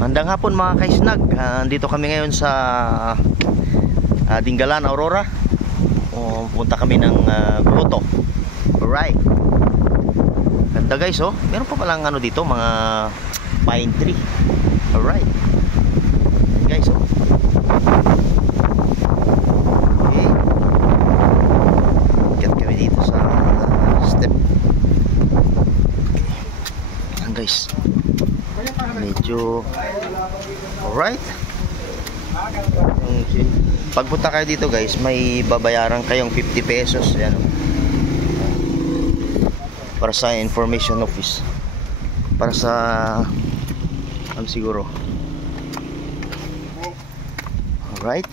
Magandang hapon mga kaisnag. Dito kami ngayon sa Dingalan, Aurora. Punta kami ng grotto. Alright. Ganda guys, oh. Meron pa palang ano dito, mga pine tree. Alright. Guys, oh. Okay. Ikat kami dito sa step. Okay. Ayan guys. Medyo alright. Pagpunta kayo dito guys, may babayaran kayong 50 pesos. Yan, para sa information office, para sa siguro. Alright.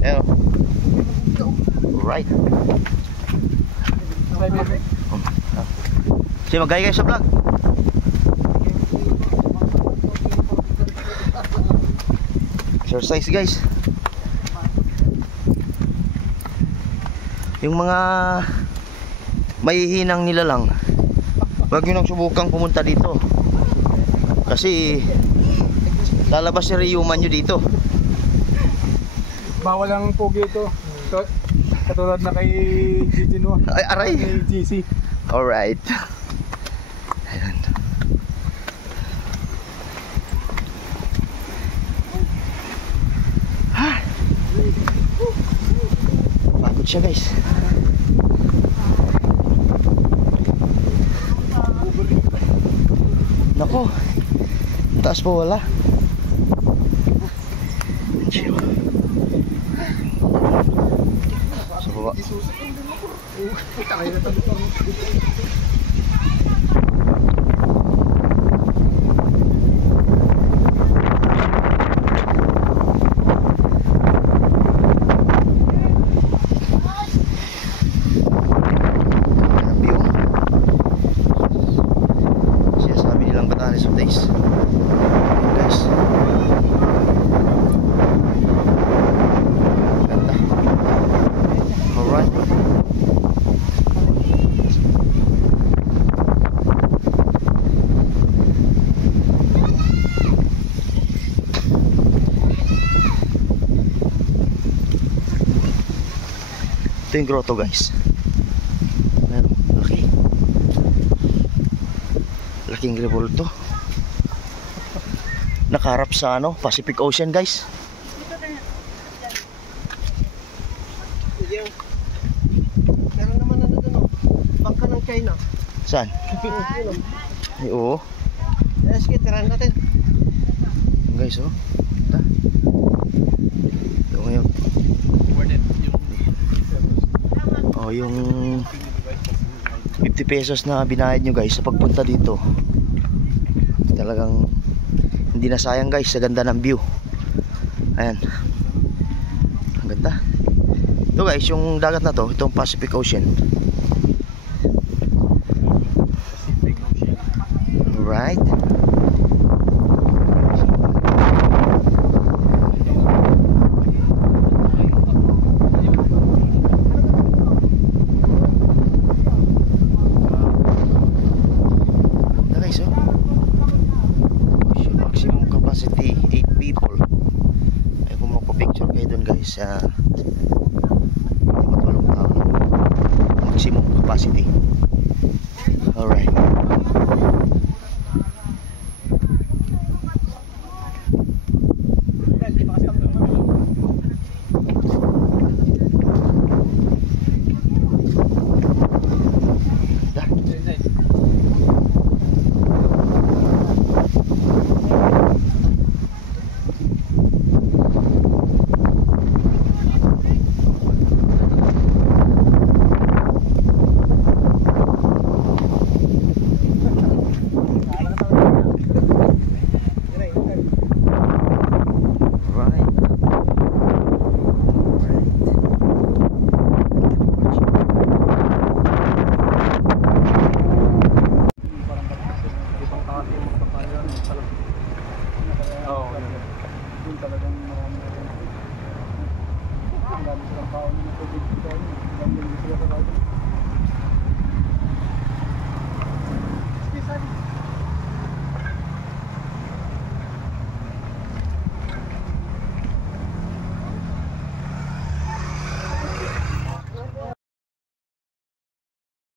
Ayan. Right. Sige, mag-gaya kayo sa vlog. Exercise guys. Yung mga mahihinang nila lang, wag nyo nang subukang pumunta dito. Kasi lalabas si reyuman nyo dito. Bawal ang pogi ito. Katulad na kay GG no? Ay, aray! Kay GC. Alright. Ayan. Pagod siya guys. Nako, taas po wala. Sa baba. Sinasabi nilang Batanes of Days. Guys. Ganda. Alright. Ito yung grotto guys. Meron, laki. Laking revolto. Nakaharap sa ano, Pacific Ocean guys. Meron naman ano doon, bangka ng China. Saan? Ay, oo. Sige, tirahan natin. Guys, oh. Ito. Yung ngayon. Oh, yung 50 pesos na binayad nyo guys sa pagpunta dito, talagang hindi na sayang guys sa ganda ng view. Ayan, ang ganda. Ito guys, yung dagat na to, itong Pacific Ocean. Alright. Maximum capacity 8 people. Ay, kung magpa-picture kayo dun guys, hindi matulong tao lang. Maximum capacity. Alright. Ano ba?